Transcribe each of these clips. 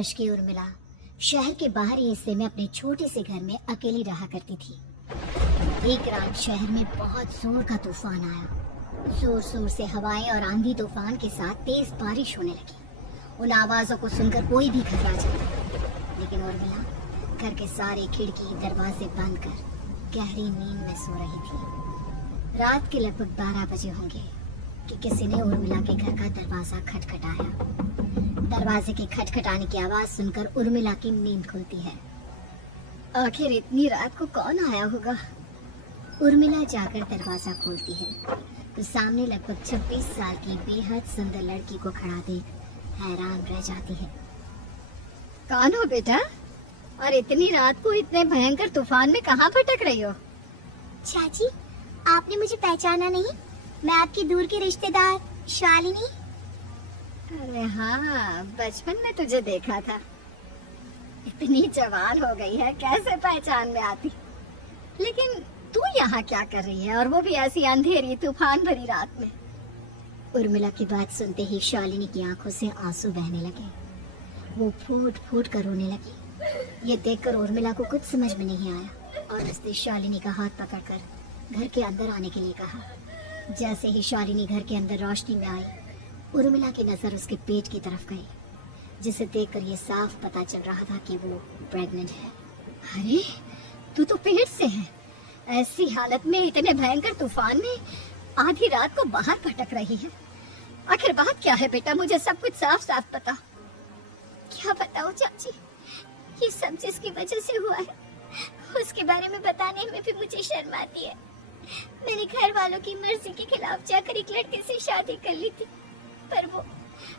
आज की उर्मिला शहर के बाहरी हिस्से में अपने छोटे से घर में अकेली रहा करती थी। एक रात शहर में बहुत जोर का तूफान आया। जोर जोर से हवाएं और आंधी तूफान के साथ तेज बारिश होने लगी। उन आवाजों को सुनकर कोई भी घबरा जाता, लेकिन उर्मिला घर के सारे खिड़की दरवाजे बंद कर गहरी नींद में सो रही थी। रात के लगभग 12 बजे होंगे कि किसी ने उर्मिला के घर का दरवाजा खटखटाया। दरवाजे के खटखटाने की आवाज सुनकर उर्मिला की नींद खुलती है। आखिर इतनी रात को कौन आया होगा? उर्मिला जाकर दरवाजा खोलती है तो सामने लगभग 26 साल की बेहद सुंदर लड़की को खड़ा देख हैरान रह जाती है। कौन हो बेटा, और इतनी रात को इतने भयंकर तूफान में कहाँ भटक रही हो? चाची, आपने मुझे पहचाना नहीं? मैं आपकी दूर की रिश्तेदार शालिनी। अरे हाँ, बचपन में तुझे देखा था। इतनी जवान हो गई है, कैसे पहचान में आती? लेकिन तू यहाँ क्या कर रही है, और वो भी ऐसी अंधेरी तूफान भरी रात में? उर्मिला की बात सुनते ही शालिनी की आंखों से आंसू बहने लगे। वो फूट फूट कर रोने लगी। ये देखकर उर्मिला को कुछ समझ में नहीं आया और उसने शालिनी का हाथ पकड़कर घर के अंदर आने के लिए कहा। जैसे ही शालिनी घर के अंदर रोशनी में आई, उर्मिला की नजर उसके पेट की तरफ गई, जिसे देखकर ये साफ पता चल रहा था कि वो प्रेग्नेंट है। अरे, तू तो पेट से है। ऐसी हालत में इतने भयंकर तूफान में आधी रात को बाहर भटक रही है। आखिर बात क्या है बेटा? मुझे सब कुछ साफ साफ बता। क्या बताऊं चाची, ये सब जिसकी वजह से हुआ है उसके बारे में बताने में भी मुझे शर्म आती है। मैंने घर वालों की मर्जी के खिलाफ जाकर एक लड़के से शादी कर ली थी, पर वो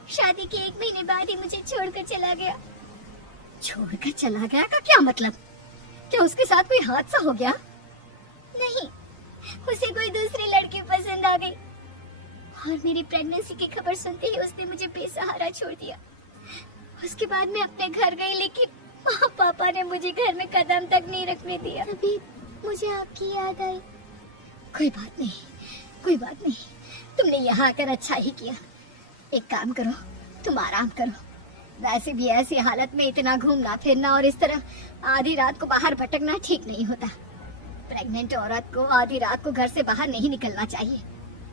शादी के 1 महीने बाद ही मुझे छोड़कर चला गया। छोड़कर चला गया का क्या मतलब? क्या उसके साथ कोई हादसा हो गया? नहीं, उसे कोई दूसरी लड़की पसंद आ गई और मेरी प्रेगनेंसी की खबर सुनते ही उसने मुझे बेसहारा छोड़ दिया। उसके बाद मैं अपने घर गई, लेकिन वहाँ पापा ने मुझे घर में कदम तक नहीं रखने दिया। तभी मुझे आपकी याद आई। कोई बात नहीं, कोई बात नहीं। तुमने यहाँ आकर अच्छा ही किया। एक काम करो, तुम आराम करो। वैसे भी ऐसी हालत में इतना घूमना फिरना और इस तरह आधी रात को बाहर भटकना ठीक नहीं होता। प्रेग्नेंट औरत को आधी रात को घर से बाहर नहीं निकलना चाहिए।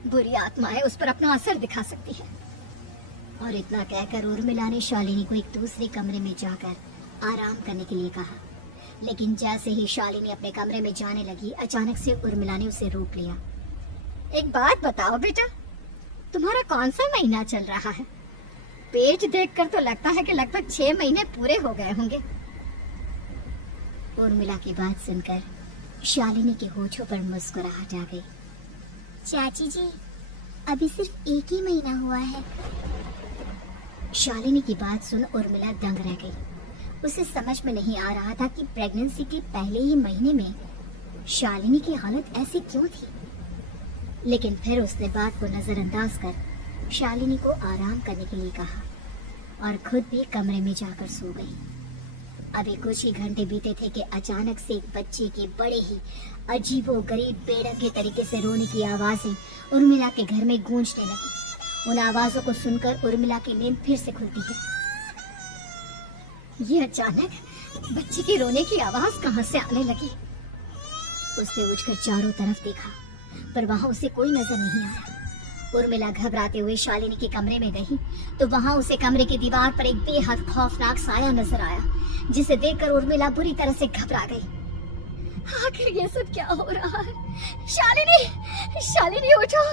बुरी आत्माएं उस पर अपना असर दिखा सकती है। और इतना कहकर उर्मिला ने शालिनी को एक दूसरे कमरे में जाकर आराम करने के लिए कहा। लेकिन जैसे ही शालिनी अपने कमरे में जाने लगी, अचानक से उर्मिला ने उसे रोक लिया। एक बात बताओ बेटा, तुम्हारा कौन सा महीना चल रहा है? पेट देखकर तो लगता है कि लगभग 6 महीने पूरे हो गए होंगे। उर्मिला की बात सुनकर शालिनी के होठों पर मुस्कुराहट आ गई। चाची जी, अभी सिर्फ 1 ही महीना हुआ है। शालिनी की बात सुन उर्मिला दंग रह गई। उसे समझ में नहीं आ रहा था कि प्रेगनेंसी के पहले ही महीने में शालिनी की हालत ऐसी क्यों थी। लेकिन फिर उसने बात को नजरअंदाज कर शालिनी को आराम करने के लिए कहा और खुद भी कमरे में जाकर सो गई। अभी कुछ ही घंटे बीते थे कि अचानक से एक बच्चे के बड़े ही अजीबोगरीब बेढंगे तरीके से रोने की आवाजें उर्मिला के घर में गूंजने लगी। उन आवाजों को सुनकर उर्मिला की नींद फिर से खुलती है। ये अचानक बच्चे के रोने की आवाज कहां से आने लगी? उसने उठकर चारों तरफ देखा, पर वहां उसे कोई नजर नहीं आया। उर्मिला घबराते हुए शालिनी के कमरे में गई तो वहां उसे कमरे की दीवार पर एक बेहद खौफनाक साया नजर आया, जिसे देखकर उर्मिला बुरी तरह से घबरा गई। आखिर ये सब क्या हो रहा है? शालिनी, शालिनी उठो!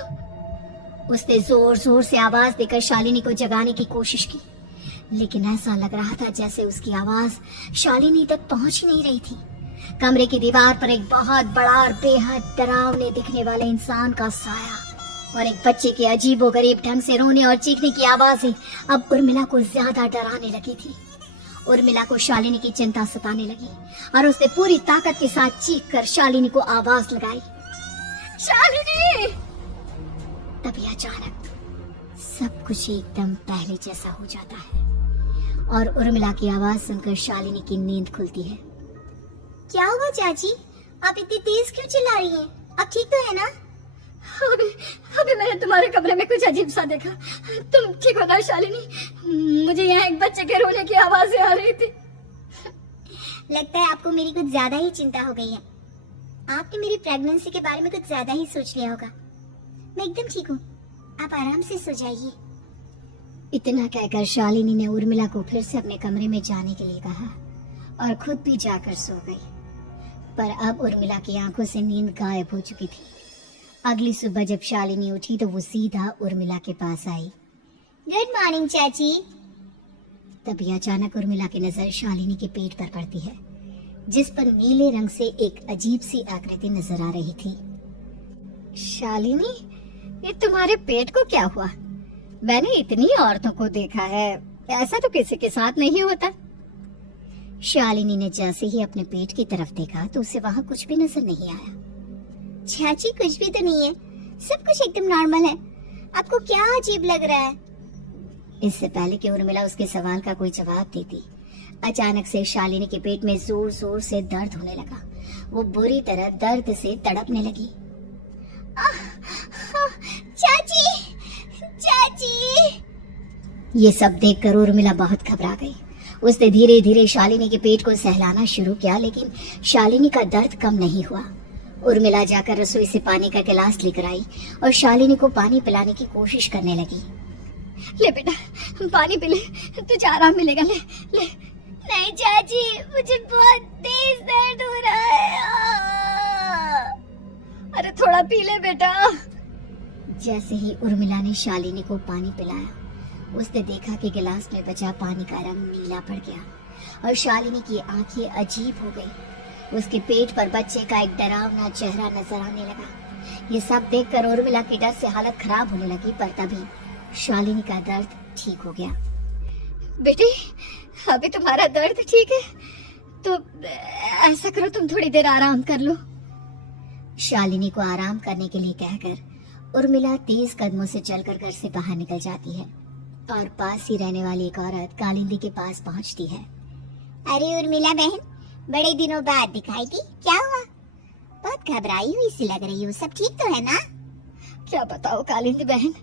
उसने जोर जोर से आवाज देकर शालिनी को जगाने की कोशिश की, लेकिन ऐसा लग रहा था जैसे उसकी आवाज शालिनी तक पहुंच नहीं रही थी। कमरे की दीवार पर एक बहुत बड़ा और बेहद डरावने दिखने वाले इंसान का साया और एक बच्चे के अजीबोगरीब ढंग से रोने और चीखने की आवाजें अब उर्मिला को ज्यादा डराने लगी थी। उर्मिला को शालिनी की चिंता सताने लगी और उसने पूरी ताकत के साथ चीख कर शालिनी को आवाज लगाई, शालिनी! तभी अचानक सब कुछ एकदम पहले जैसा हो जाता है और उर्मिला की आवाज सुनकर शालिनी की नींद खुलती है। क्या हुआ चाची, आप इतनी तेज क्यों चिल्ला रही हैं? अब ठीक तो है ना? अभी अभी मैंने तुम्हारे कमरे में कुछ अजीब सा देखा। तुम ठीक हो ना शालिनी? मुझे यहाँ एक बच्चे के रोने की आवाजें आ रही थी। लगता है आपको मेरी कुछ ज्यादा ही चिंता हो गई है। आपने मेरी प्रेगनेंसी के बारे में कुछ ज्यादा ही सोच लिया होगा। मैं एकदम ठीक हूँ, आप आराम से सो जाइए। इतना कहकर शालिनी ने उर्मिला को फिर से अपने कमरे में जाने के लिए कहा और खुद भी जाकर सो गई। पर अब उर्मिला की आंखों से नींद गायब हो चुकी थी। अगली सुबह जब शालिनी उठी तो वो सीधा उर्मिला के पास आई। गुड मॉर्निंग चाची। तभी अचानक उर्मिला की नजर शालिनी के पेट पर पड़ती है, जिस पर नीले रंग से एक अजीब सी आकृति नजर आ रही थी। शालिनी, ये तुम्हारे पेट को क्या हुआ? मैंने इतनी औरतों को देखा है, ऐसा तो किसी के साथ नहीं होता। शालिनी ने जैसे ही अपने पेट की तरफ देखा तो उसे वहाँ कुछ भी नजर नहीं आया। चाची कुछ भी तो नहीं है, सब कुछ एकदम नॉर्मल है। आपको क्या अजीब लग रहा है? इससे पहले कि उर्मिला उसके सवाल का कोई जवाब देती, अचानक से शालिनी के पेट में जोर जोर से दर्द होने लगा। वो बुरी तरह दर्द से तड़पने लगी। चाची, चाची। ये सब देखकर उर्मिला बहुत घबरा गई। उसने धीरे धीरे शालिनी के पेट को सहलाना शुरू किया, लेकिन शालिनी का दर्द कम नहीं हुआ। उर्मिला जाकर रसोई से पानी का गिलास लेकर आई और शालिनी को पानी पिलाने की कोशिश करने लगी। ले बेटा, पानी पी ले, तुझे आराम मिलेगा। ले ले। नहीं चाची, मुझे बहुत तेज दर्द हो रहा है। अरे थोड़ा पी ले बेटा। जैसे ही उर्मिला ने शालिनी को पानी पिलाया, उसने देखा कि गिलास में बचा पानी का रंग नीला पड़ गया और शालिनी की आंखें अजीब हो गई। उसके पेट पर बच्चे का एक डरावना चेहरा नजर आने लगा। ये सब देखकर उर्मिला की डर से हालत खराब होने लगी, पर तभी शालिनी का दर्द ठीक हो गया। बेटी, अभी तुम्हारा दर्द ठीक है तो ऐसा करो, तुम थोड़ी देर आराम कर लो। शालिनी को आराम करने के लिए कहकर उर्मिला तेज कदमों से चलकर घर से बाहर निकल जाती है और पास ही रहने वाली एक औरत कालिंदी के पास पहुंचती है। अरे उर्मिला बहन, बड़े दिनों बाद दिखाई दी, क्या हुआ? बहुत घबराई हुई सी लग रही हो, सब ठीक तो है ना? क्या बताओ कालिंदी बहन,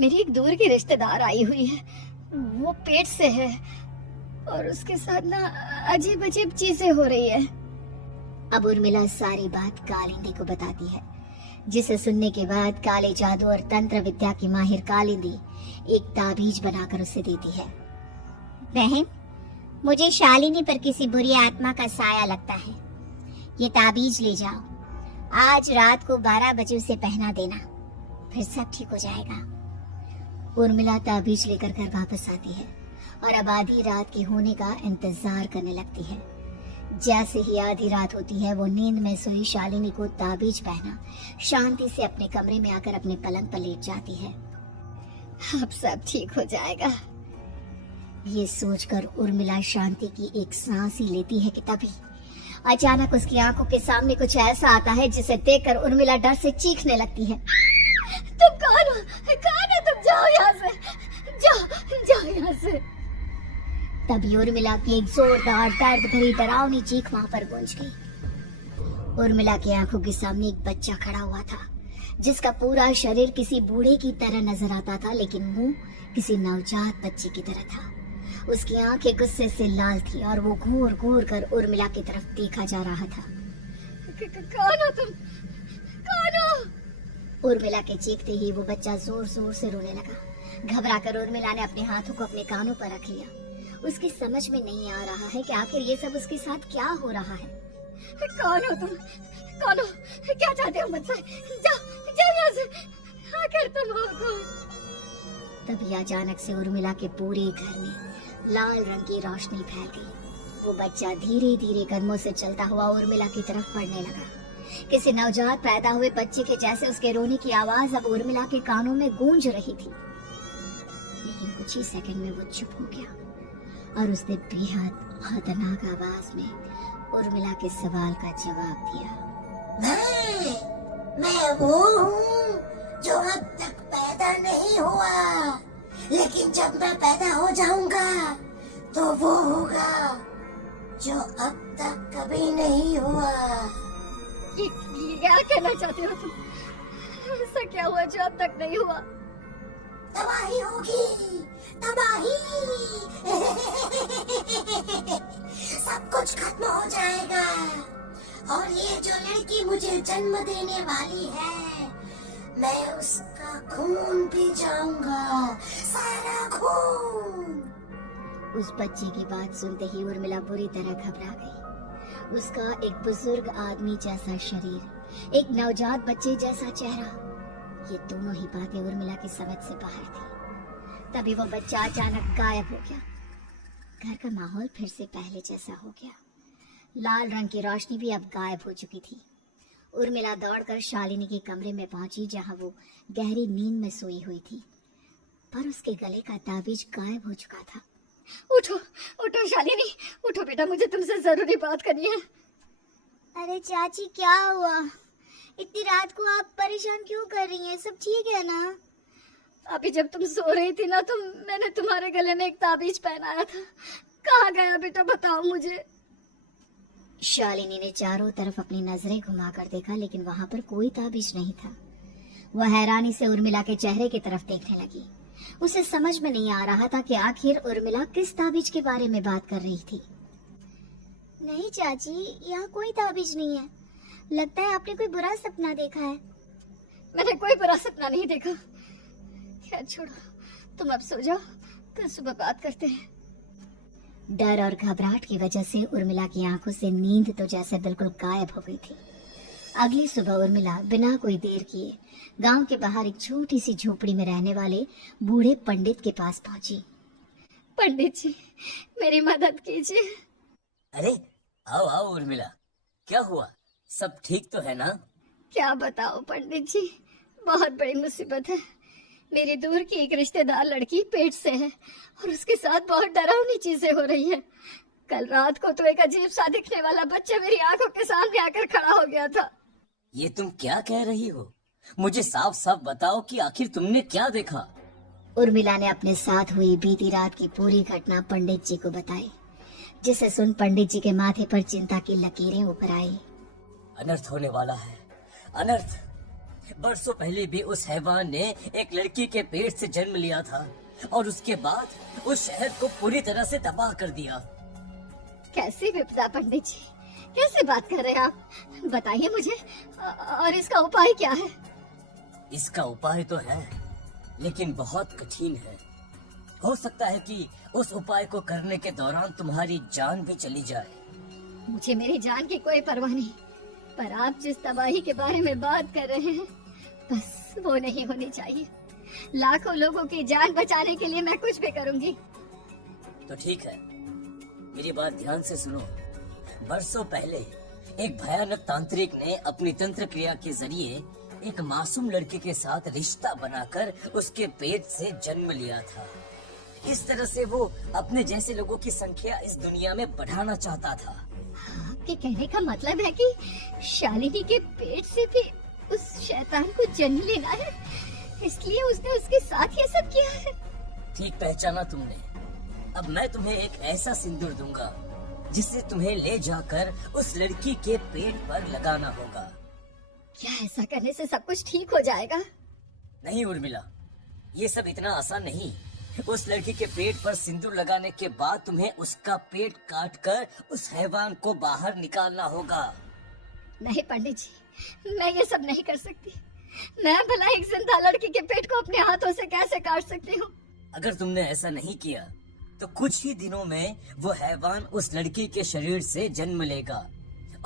मेरी एक दूर की रिश्तेदार आई हुई है। वो पेट से है और उसके साथ ना अजीब अजीब चीजें हो रही है। अब उर्मिला सारी बात कालिंदी को बताती है, जिसे सुनने के बाद काले जादू और तंत्र विद्या की माहिर कालिंदी एक ताबीज बनाकर उसे देती है। बहन, मुझे शालिनी पर किसी बुरी आत्मा का साया लगता है। ये ताबीज ले जाओ, आज रात को 12 बजे उसे पहना देना, फिर सब ठीक हो जाएगा। उर्मिला ताबीज लेकर घर वापस आती है और अब आधी रात के होने का इंतजार करने लगती है। जैसे ही आधी रात होती है, वो नींद में सोई शालिनी को ताबीज पहना शांति से अपने कमरे में आकर अपने पलंग पर लेट जाती है। अब सब ठीक हो जाएगा, ये सोचकर उर्मिला शांति की एक सांस ही लेती है कि तभी अचानक उसकी आंखों के सामने कुछ ऐसा आता है जिसे देखकर उर्मिला डर से चीखने लगती है। तुम कौन हो? कौन है तुम? जाओ यहाँ से, जाओ जाओ यहाँ से। तभी उर्मिला की एक जोरदार दर्द भरी डरावनी चीख वहां पर गूंज गई। उर्मिला की आंखों के सामने एक बच्चा खड़ा हुआ था, जिसका पूरा शरीर किसी बूढ़े की तरह नजर आता था, लेकिन मुंह किसी नवजात बच्चे की तरह था। उसकी आंखें गुस्से से लाल थी और वो घूर घूर कर उर्मिला की तरफ देखा जा रहा था। कौन हो तुम? कौन हो? उर्मिला के चीखते ही वो बच्चा जोर जोर से रोने लगा। घबराकर उर्मिला ने अपने हाथों को अपने कानों पर रख लिया। उसकी समझ में नहीं आ रहा है कि आखिर ये सब उसके साथ क्या हो रहा है। कौन हो तुम? कौन हो? क्या चाहते हो मुझसे? जाओ जाओ यहाँ से, आखिर तुम हो कौन? तभी अचानक से उर्मिला के पूरे घर में लाल रंग की रोशनी फैल गई। वो बच्चा धीरे धीरे कदमों से चलता हुआ उर्मिला की तरफ बढ़ने लगा। किसी नवजात पैदा हुए बच्चे के जैसे उसके रोने की आवाज अब उर्मिला के कानों में गूंज रही थी। लेकिन कुछ ही सेकंड में वो चुप हो गया और उसने बेहद खतरनाक आवाज में उर्मिला के सवाल का जवाब दिया। मैं वो हूँ जो अब तक पैदा नहीं हुआ, लेकिन जब मैं पैदा हो जाऊंगा तो वो होगा जो अब तक कभी नहीं हुआ। क्या कहना चाहते हो तुम? ऐसा क्या हुआ जो अब तक नहीं हुआ? तबाही होगी, तबाही। सब कुछ खत्म हो जाएगा और ये जो लड़की मुझे जन्म देने वाली है, मैं उसका खून पी जाऊंगा, सारा खून। उस बच्चे की बात सुनते ही उर्मिला बुरी तरह घबरा गई। उसका एक बुजुर्ग आदमी जैसा शरीर, एक नवजात बच्चे जैसा चेहरा, ये दोनों ही बातें उर्मिला की समझ से बाहर थी। तभी वो बच्चा अचानक गायब हो गया। घर का माहौल फिर से पहले जैसा हो गया। लाल रंग की रोशनी भी अब गायब हो चुकी थी। उर्मिला दौड़कर शालिनी के कमरे में पहुंची, जहां वो गहरी नींद में सोई हुई थी, पर उसके गले का ताबीज गायब हो चुका था। उठो उठो शालिनी, उठो बेटा, मुझे तुमसे जरूरी बात करनी है। अरे चाची क्या हुआ? इतनी रात को आप परेशान क्यों कर रही हैं? सब ठीक है ना? अभी जब तुम सो रही थी ना, तो मैंने तुम्हारे गले में एक ताबीज पहनाया था। कहाँ गया बेटा, बताओ मुझे। शालिनी ने चारों तरफ अपनी नजरें घुमाकर देखा, लेकिन वहां पर कोई ताबीज नहीं था। वह हैरानी से उर्मिला के चेहरे की तरफ देखने लगी। उसे समझ में नहीं आ रहा था कि आखिर उर्मिला किस ताबीज के बारे में बात कर रही थी। नहीं चाची, यहाँ कोई ताबीज नहीं है। लगता है आपने कोई बुरा सपना देखा है। मैंने कोई बुरा सपना नहीं देखा। खैर छोड़ो, तुम अब सो जाओ, कल सुबह बात करते हैं। डर और घबराहट की वजह से उर्मिला की आंखों से नींद तो जैसे बिल्कुल गायब हो गई थी। अगली सुबह उर्मिला बिना कोई देर किए गांव के बाहर एक छोटी सी झोपड़ी में रहने वाले बूढ़े पंडित के पास पहुंची। पंडित जी, मेरी मदद कीजिए। अरे आओ आओ उर्मिला, क्या हुआ? सब ठीक तो है ना? क्या बताओ पंडित जी, बहुत बड़ी मुसीबत है। मेरी दूर की एक रिश्तेदार लड़की पेट से है और उसके साथ बहुत डरावनी चीजें हो रही है। कल रात को तो एक अजीब सा दिखने वाला बच्चा मेरी आंखों के सामने आकर खड़ा हो गया था। ये तुम क्या कह रही हो? मुझे साफ साफ बताओ कि आखिर तुमने क्या देखा? उर्मिला ने अपने साथ हुई बीती रात की पूरी घटना पंडित जी को बताई, जिसे सुन पंडित जी के माथे पर चिंता की लकीरें उभर आई। अनर्थ होने वाला है, अनर्थ। बरसों पहले भी उस हैवान ने एक लड़की के पेट से जन्म लिया था और उसके बाद उस शहर को पूरी तरह से तबाह कर दिया। कैसी विपदा पंडित जी, कैसे बात कर रहे हैं आप? बताइए मुझे, और इसका उपाय क्या है? इसका उपाय तो है, लेकिन बहुत कठिन है। हो सकता है कि उस उपाय को करने के दौरान तुम्हारी जान भी चली जाए। मुझे मेरी जान की कोई परवाह नहीं, पर आप जिस तबाही के बारे में बात कर रहे हैं, बस वो नहीं होनी चाहिए। लाखों लोगों की जान बचाने के लिए मैं कुछ भी करूंगी। तो ठीक है, मेरी बात ध्यान से सुनो। बरसों पहले एक भयानक तांत्रिक ने अपनी तंत्र क्रिया के जरिए एक मासूम लड़की के साथ रिश्ता बनाकर उसके पेट से जन्म लिया था। इस तरह से वो अपने जैसे लोगों की संख्या इस दुनिया में बढ़ाना चाहता था। आपके कहने का मतलब है कि शालिनी के पेट से भी उस शैतान को जन्म लेना है, इसलिए उसने उसके साथ ये सब किया है। ठीक पहचाना तुमने। अब मैं तुम्हें एक ऐसा सिंदूर दूंगा जिसे तुम्हें ले जाकर उस लड़की के पेट पर लगाना होगा। क्या ऐसा करने से सब कुछ ठीक हो जाएगा? नहीं उर्मिला, ये सब इतना आसान नहीं। उस लड़की के पेट पर सिंदूर लगाने के बाद तुम्हें उसका पेट काटकर उस हैवान को बाहर निकालना होगा। नहीं पंडित जी, मैं ये सब नहीं कर सकती। मैं भला एक जिंदा लड़की के पेट को अपने हाथों से कैसे काट सकती हूँ? अगर तुमने ऐसा नहीं किया तो कुछ ही दिनों में वो हैवान उस लड़की के शरीर से जन्म लेगा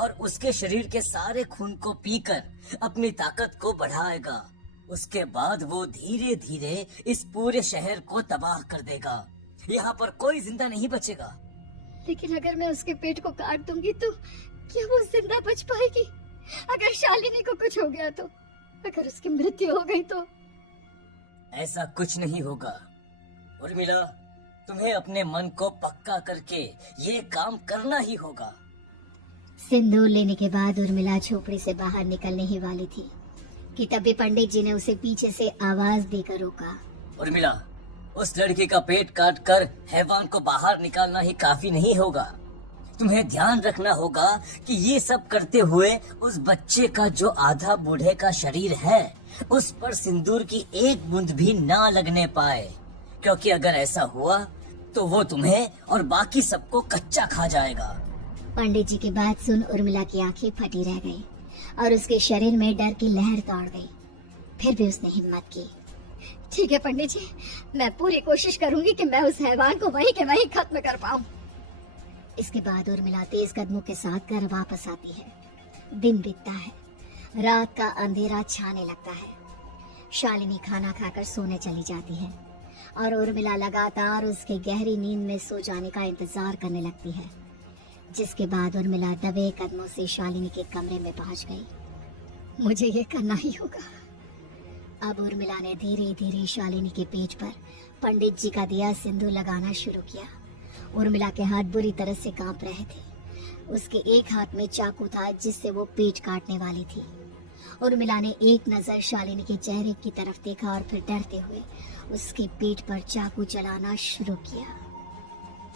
और उसके शरीर के सारे खून को पीकर अपनी ताकत को बढ़ाएगा। उसके बाद वो धीरे धीरे इस पूरे शहर को तबाह कर देगा। यहाँ पर कोई जिंदा नहीं बचेगा। लेकिन अगर मैं उसके पेट को काट दूंगी तो क्या वो जिंदा बच पाएगी? अगर शालिनी को कुछ हो गया तो, अगर उसकी मृत्यु हो गई तो? ऐसा कुछ नहीं होगा उर्मिला, तुम्हें अपने मन को पक्का करके ये काम करना ही होगा। सिंदूर लेने के बाद उर्मिला झोपड़ी से बाहर निकलने ही वाली थी कि तभी पंडित जी ने उसे पीछे से आवाज देकर रोका। उर्मिला, उस लड़की का पेट काटकर हैवान को बाहर निकालना ही काफी नहीं होगा। तुम्हें ध्यान रखना होगा कि ये सब करते हुए उस बच्चे का जो आधा बूढ़े का शरीर है उस पर सिंदूर की एक बूंद भी ना लगने पाए, क्योंकि अगर ऐसा हुआ तो वो तुम्हें और बाकी सबको कच्चा खा जाएगा। पंडित जी की बात सुन उर्मिला की आंखें फटी रह गई और उसके शरीर में डर की लहर दौड़ गई। फिर भी उसने हिम्मत की। ठीक है पंडित जी, मैं पूरी कोशिश करूंगी कि मैं उस हैवान को वहीं के वहीं खत्म कर पाऊं। इसके बाद उर्मिला तेज कदमों के साथ घर वापस आती है। दिन बीतता है, रात का अंधेरा छाने लगता है। शालिनी खाना खाकर सोने चली जाती है और उर्मिला लगातार उसके गहरी नींद में सो जाने का इंतजार करने लगती है, जिसके बाद उर्मिला दबे कदमों से शालिनी के कमरे में पहुंच गई। मुझे ये करना ही होगा। अब उर्मिला ने धीरे धीरे शालिनी के पेट पर पंडित जी का दिया सिंदूर लगाना शुरू किया। उर्मिला के हाथ बुरी तरह से कांप रहे थे। उसके एक हाथ में चाकू था जिससे वो पेट काटने वाली थी। उर्मिला ने एक नजर शालिनी के चेहरे की तरफ देखा और फिर डरते हुए उसके पेट पर चाकू चलाना शुरू किया।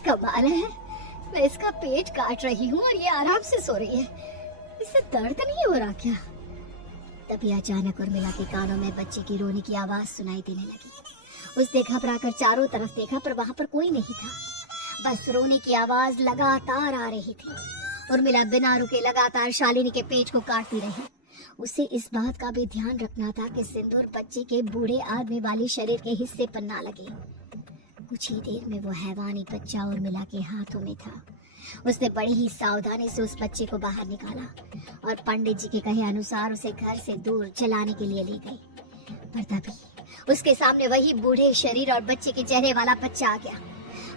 कमाल है, मैं इसका पेट काट रही हूँ और ये आराम से सो रही है। इससे दर्द नहीं हो रहा क्या? तभी अचानक उर्मिला के कानों में बच्चे की रोने की आवाज सुनाई देने लगी। उसने घबराकर चारों तरफ देखा पर वहां पर कोई नहीं था। बस रोने की आवाज लगातार आ रही थी। उर्मिला बिना रुके लगातार शालिनी के पेट को काटती रही। उसे इस बात का भी ध्यान रखना था कि सिंदूर बच्चे के बूढ़े आदमी वाले शरीर के हिस्से पर ना लगे। कुछ ही देर में वो हैवानी बच्चा उर्मिला के हाथों में था। उसने बड़ी ही सावधानी से उस बच्चे को बाहर निकाला और पंडित जी के कहे अनुसार उसे घर से दूर चलाने के लिए ले गई। पर तभी उसके सामने वही बूढ़े शरीर और बच्चे के चेहरे वाला बच्चा आ गया।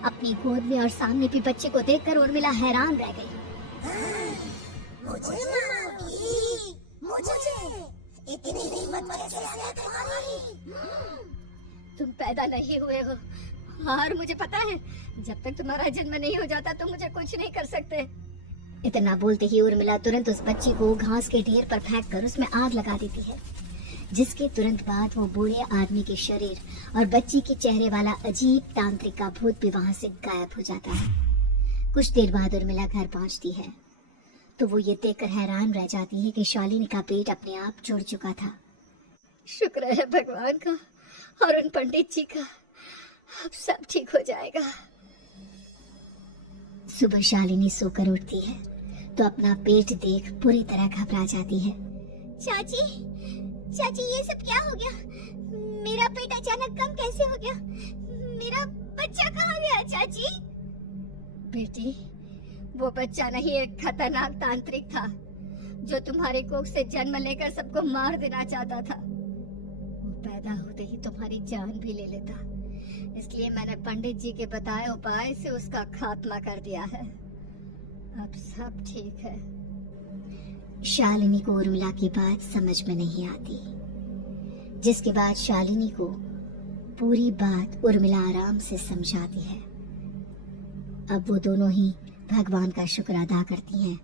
अपनी गोद में और सामने भी बच्चे को देखकर उर्मिला हैरान रह गई। मुझे मारोगी? मुझे इतनी हिम्मत कैसे है तुम्हारी? तुम पैदा नहीं हुए हो और मुझे पता है जब तक तुम्हारा जन्म नहीं हो जाता तो मुझे कुछ नहीं कर सकते। इतना बोलते ही उर्मिला तुरंत उस बच्चे को घास के ढेर पर फेंककर उसमें आग लगा देती है, जिसके तुरंत बाद वो बूढ़े आदमी के शरीर और बच्ची के चेहरे वाला अजीब तांत्रिक का भूत भी वहां से गायब हो जाता है। कुछ देर बाद उर्मिला घर पहुंचती है तो वो ये देखकर हैरान रह जाती है कि शालिनी का पेट अपने आप जुड़ चुका था। शुक्र है भगवान का और उन पंडित जी का, अब सब ठीक हो जाएगा। सुबह शालिनी सोकर उठती है तो अपना पेट देख पूरी तरह घबरा जाती है। चाची, चाची ये सब क्या हो गया? मेरा पेट अचानक कम कैसे हो गया? मेरा बच्चा कहाँ गया चाची? बेटी, वो बच्चा नहीं, एक खतरनाक तांत्रिक था जो तुम्हारे कोख से जन्म लेकर सबको मार देना चाहता था। वो पैदा होते ही तुम्हारी जान भी ले लेता, इसलिए मैंने पंडित जी के बताए उपाय से उसका खात्मा कर दिया है। अब सब ठीक है। शालिनी को उर्मिला की बात समझ में नहीं आती, जिसके बाद शालिनी को पूरी बात उर्मिला आराम से समझाती है। अब वो दोनों ही भगवान का शुक्र अदा करती हैं